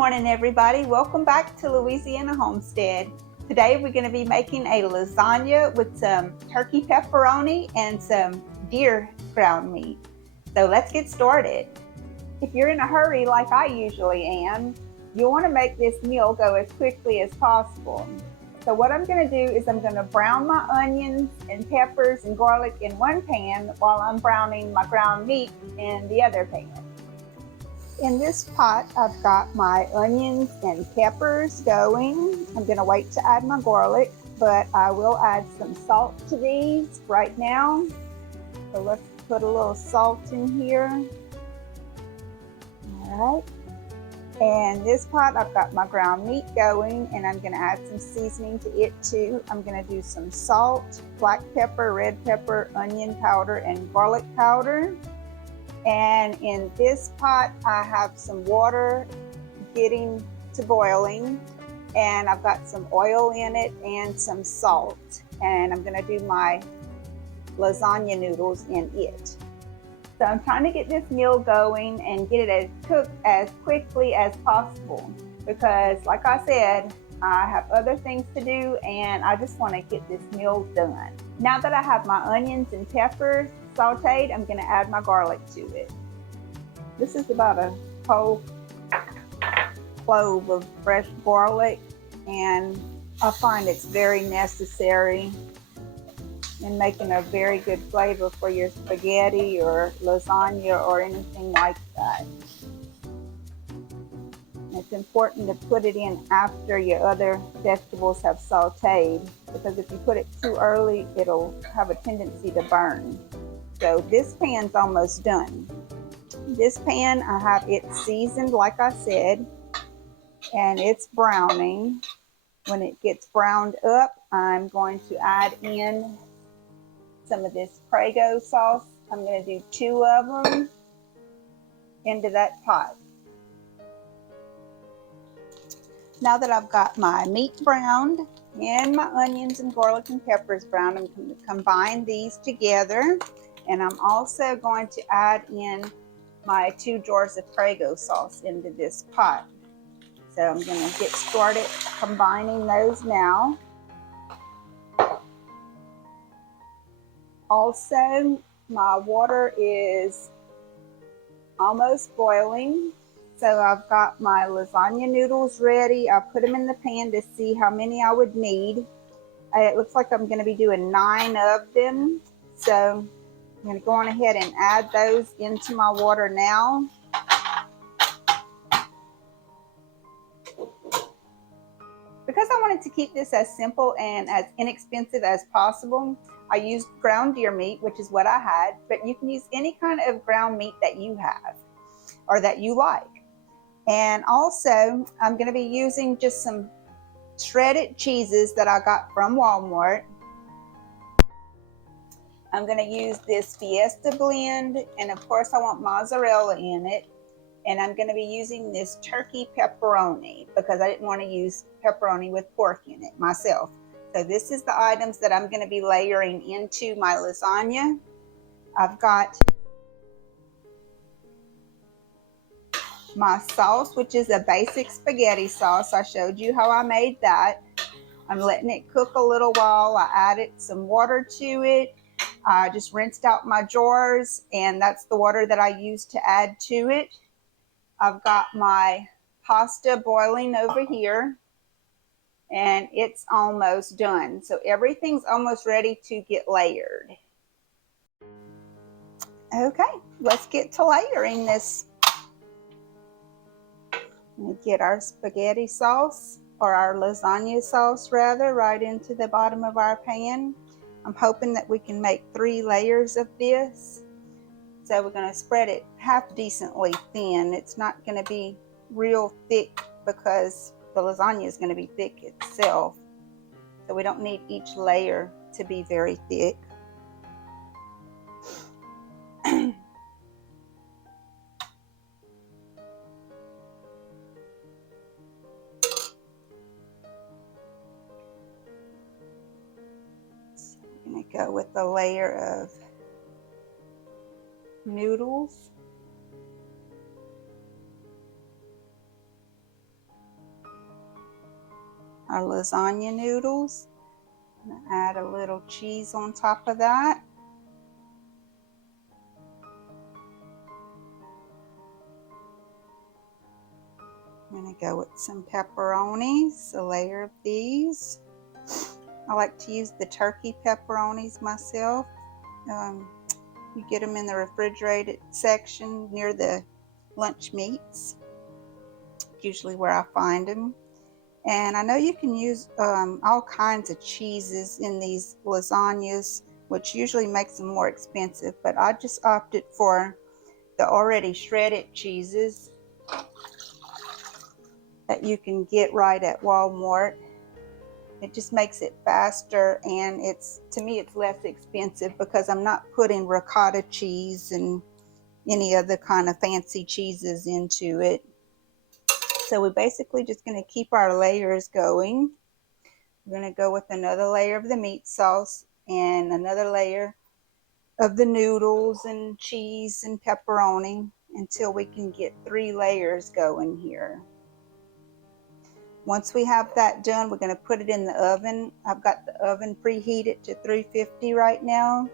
morning, everybody. Welcome back to Louisiana Homestead. Today we're going to be making a lasagna with some turkey pepperoni and some deer ground meat. So let's get started. If you're in a hurry like I usually am, you want to make this meal go as quickly as possible. So what I'm going to do is I'm going to brown my onions and peppers and garlic in one pan while I'm browning my ground meat in the other pan. In this pot, I've got my onions and peppers going. I'm going to wait to add my garlic, but I will add some salt to these right now. So let's put a little salt in here. All right. And this pot, I've got my ground meat going, and I'm going to add some seasoning to it too. I'm going to do some salt, black pepper, red pepper, onion powder, and garlic powder. And in this pot, I have some water getting to boiling, and I've got some oil in it and some salt. And I'm gonna do my lasagna noodles in it. So I'm trying to get this meal going and get it cooked as quickly as possible because, like I said, I have other things to do and I just want to get this meal done. Now that I have my onions and peppers sauteed, I'm going to add my garlic to it. This is about a whole clove of fresh garlic, and I find it's very necessary in making a very good flavor for your spaghetti or lasagna or anything like that. It's important to put it in after your other vegetables have sauteed, because if you put it too early, it'll have a tendency to burn. So this pan's almost done. This pan, I have it seasoned like I said, and it's browning. When it gets browned up, I'm going to add in some of this Prego sauce. I'm going to do 2 of them into that pot. Now that I've got my meat browned and my onions and garlic and peppers browned, I'm going to combine these together. And I'm also going to add in my 2 jars of Prego sauce into this pot. So I'm going to get started combining those now. Also, my water is almost boiling. So I've got my lasagna noodles ready. I put them in the pan to see how many I would need. It looks like I'm going to be doing 9 of them. So I'm going to go on ahead and add those into my water now. Because I wanted to keep this as simple and as inexpensive as possible, I used ground deer meat, which is what I had, but you can use any kind of ground meat that you have or that you like. And also, I'm going to be using just some shredded cheeses that I got from Walmart. I'm going to use this Fiesta blend, and of course I want mozzarella in it. And I'm going to be using this turkey pepperoni because I didn't want to use pepperoni with pork in it myself. So this is the items that I'm going to be layering into my lasagna. I've got my sauce, which is a basic spaghetti sauce. I showed you how I made that. I'm letting it cook a little while. I added some water to it. I just rinsed out my jars, and that's the water that I used to add to it. I've got my pasta boiling over here, and it's almost done. So everything's almost ready to get layered. Okay, let's get to layering this. We get our spaghetti sauce, or our lasagna sauce rather, right into the bottom of our pan. I'm hoping that we can make 3 layers of this. So we're going to spread it half decently thin. It's not going to be real thick because the lasagna is going to be thick itself. So we don't need each layer to be very thick. I'm going to go with a layer of noodles. our lasagna noodles. I'm going to add a little cheese on top of that. I'm going to go with some pepperonis, a layer of these. I like to use the turkey pepperonis myself. You get them in the refrigerated section near the lunch meats, usually where I find them. And I know you can use all kinds of cheeses in these lasagnas, which usually makes them more expensive, but I just opted for the already shredded cheeses that you can get right at Walmart. It just makes it faster, and to me it's less expensive because I'm not putting ricotta cheese and any other kind of fancy cheeses into it. So we're basically just going to keep our layers going. We're going to go with another layer of the meat sauce and another layer of the noodles and cheese and pepperoni until we can get 3 layers going here. Once we have that done, we're going to put it in the oven. I've got the oven preheated to 350 right now.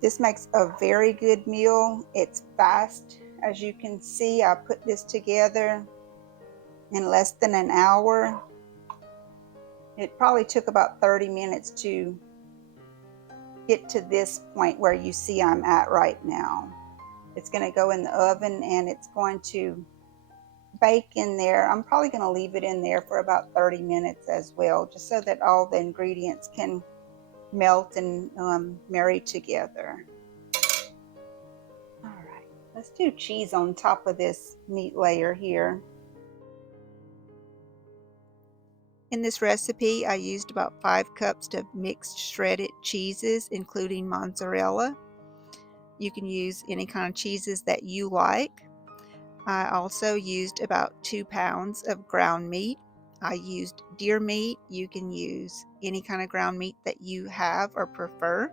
This makes a very good meal. It's fast. As you can see, I put this together in less than an hour. It probably took about 30 minutes to get to this point where you see I'm at right now. It's going to go in the oven and it's going to bake in there. I'm probably going to leave it in there for about 30 minutes as well, just so that all the ingredients can melt and marry together. All right, let's do cheese on top of this meat layer here. In this recipe, I used about 5 cups of mixed shredded cheeses, including mozzarella. You can use any kind of cheeses that you like. I also used about 2 pounds of ground meat. I used deer meat. You can use any kind of ground meat that you have or prefer.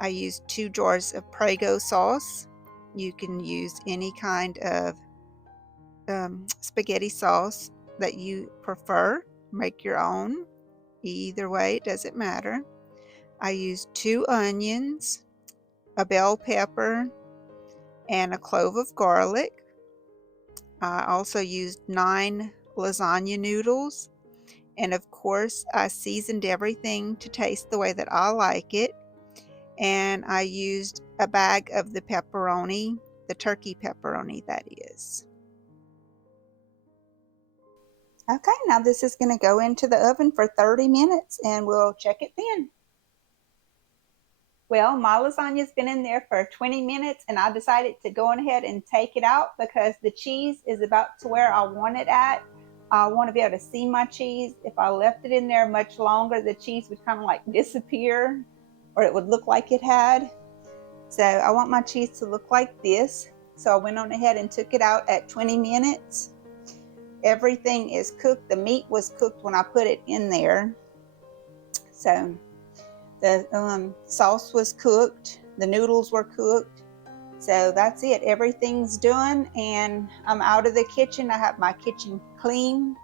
I used 2 jars of Prego sauce. You can use any kind of spaghetti sauce that you prefer. Make your own. Either way, it doesn't matter. I used 2 onions, a bell pepper, and a clove of garlic. I also used 9 lasagna noodles, and of course I seasoned everything to taste the way that I like it, and I used a bag of the pepperoni, the turkey pepperoni that is. Okay, now this is going to go into the oven for 30 minutes and we'll check it then. Well, my lasagna's been in there for 20 minutes and I decided to go on ahead and take it out because the cheese is about to where I want it at. I want to be able to see my cheese. If I left it in there much longer, the cheese would kind of like disappear, or it would look like it had. So I want my cheese to look like this. So I went on ahead and took it out at 20 minutes. Everything is cooked. The meat was cooked when I put it in there. So the sauce was cooked. The noodles were cooked. So that's it. Everything's done and I'm out of the kitchen. I have my kitchen clean.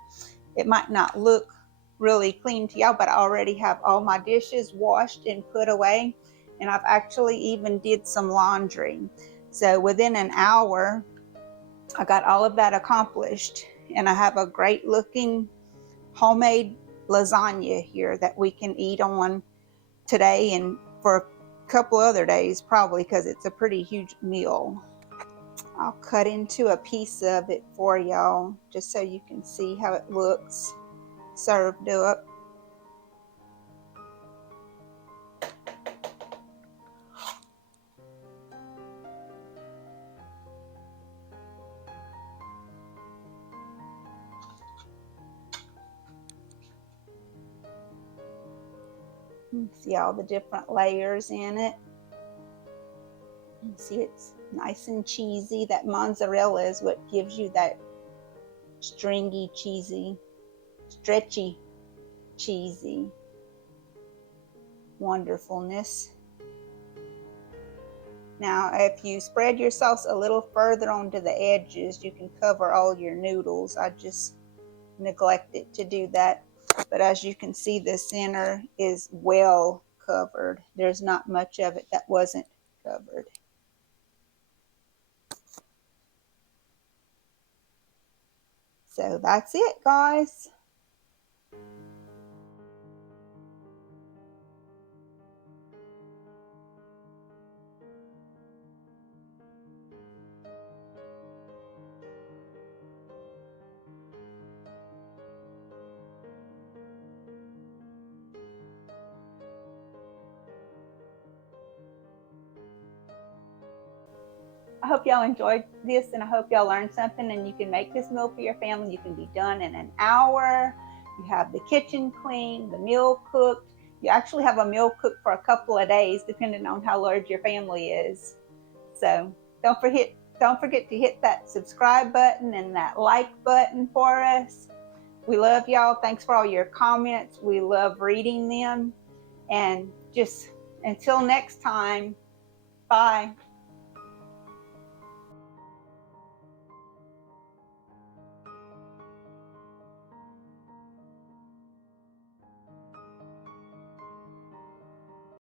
It might not look really clean to y'all, but I already have all my dishes washed and put away. And I've actually even did some laundry. So within an hour, I got all of that accomplished. And I have a great looking homemade lasagna here that we can eat on today and for a couple other days probably, because it's a pretty huge meal. I'll cut into a piece of it for y'all just so you can see how it looks served up. See all the different layers in it. See, it's nice and cheesy. That mozzarella is what gives you that stringy, cheesy, stretchy, cheesy wonderfulness. Now, if you spread your sauce a little further onto the edges, you can cover all your noodles. I just neglected to do that. But as you can see, the center is well covered. There's not much of it that wasn't covered. So that's it, guys. I hope y'all enjoyed this, and I hope y'all learned something, and you can make this meal for your family. You can be done in an hour. You have the kitchen clean, the meal cooked. You actually have a meal cooked for a couple of days, depending on how large your family is. So don't forget to hit that subscribe button and that like button for us. We love y'all. Thanks for all your comments. We love reading them. And just until next time, bye.